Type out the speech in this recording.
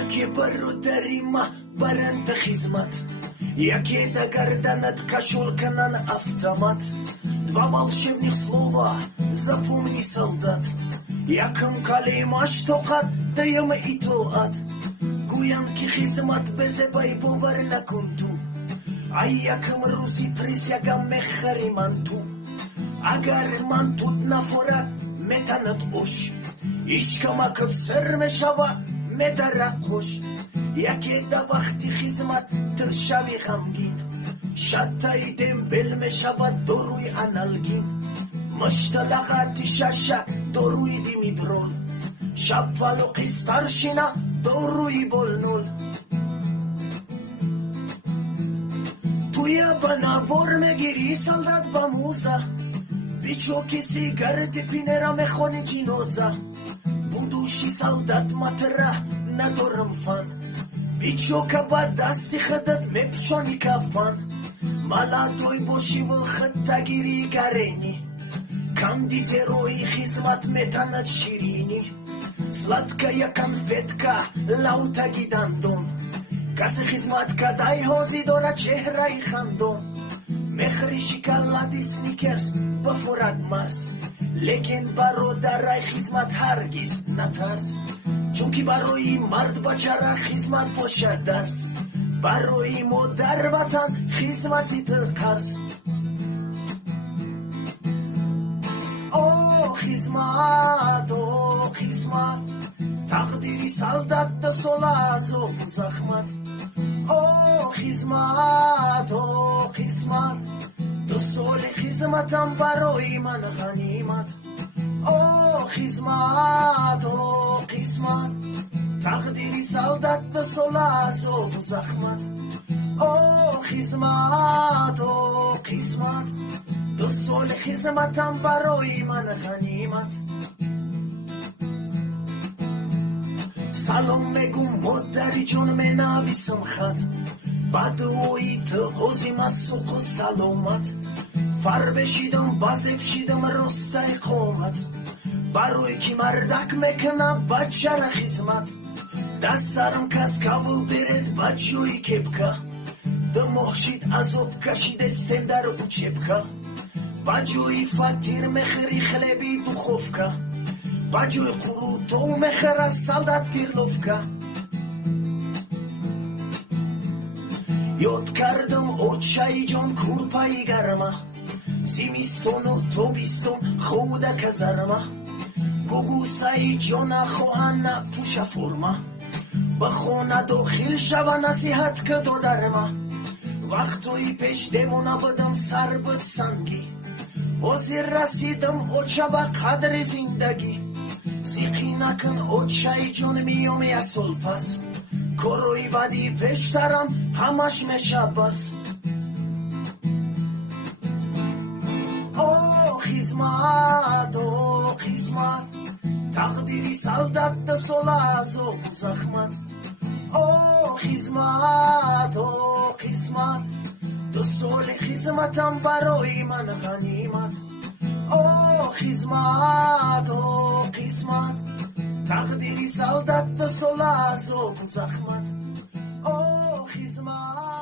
Яке бародарима баранта хизмат, яке до горданат кошелканан автомат. Два волшебных слова, запомни, солдат. Якым калимаш токат, даем и тоат. Гуянки хизмат безе байбовар накунту. Ай якым рузи присягам мехариманту. Агар мантут нафорат метанат ош. Ишкамакып сэр мешава метара кош. Яке да вахти хизмат тыршави хамгин. Шаттай дембел мешава доруй аналгин. Мышталахати шаша доруй димидрол. Шапалоқи старшина доруй болнул. Туя банавор мегири солдат бамуза. Бичоки сигарети пинера мехони чиноза. Будущий солдат матера надором фан. Бичока бадасти хадат мепшони кафан. Молодой боши вылхаттагири гарени. Кондитерой хизмат метанат ширини. Сладкая конфетка лаутаги дандон. Касы хизматка дай хози дора чехра и хандон. Мехри шоколади сникерс бафурат марс. Лекин бародарай хизмат харгиз натарс. Чунки барои мард бачара хизмат боша дарс. Барои модар ватан хизмати тырқарс. О хизмат, тақдири солдат да солазо захмат. О хизмат, دو سال خدمتم برای من غنیمت. او خدمت تقدیری سعادت دو سال عذاب و زحمت. او خدمت دو سال خدمتم برای من غنیمت. سلام میگم مادری جون منویسم خط. بدوی تو اوزیم از سوق و سلامت. فر بشیدم باز بشیدم رستای قومت. برای کی مردک میکنم بچه را خدمت. دست سرم کس کاول برد بچوی کپکا. دو محشید عذاب کشید استندر و چپکا. بچوی فاتیر مخری خلبی دو خوفکا. بچوی قروتو مخر از سالدت پیرلوفکا. یاد کردم اوچای جان کورپایی گرما. زمستون و تابستون خودک زرما. بگو سعی جان خواهن نپوش فرما. به خونه داخل شو نصیحت که دادرما. وقتوی پیش دیوانه بدم سر بد سنگی. حاضر رسیدم اوچه به قدر زندگی. سیقی نکن اوچای جان میامی از سال پس. کروی بدی پیش دارم همش میشه بس. او خدمت تقدیری سعادت دو سال عذاب و زحمت. او خدمت دو سال خدمتم برای من غنیمت. او خدمت تقدیری سعادت دو سال عذاب و زحمت. او خدمت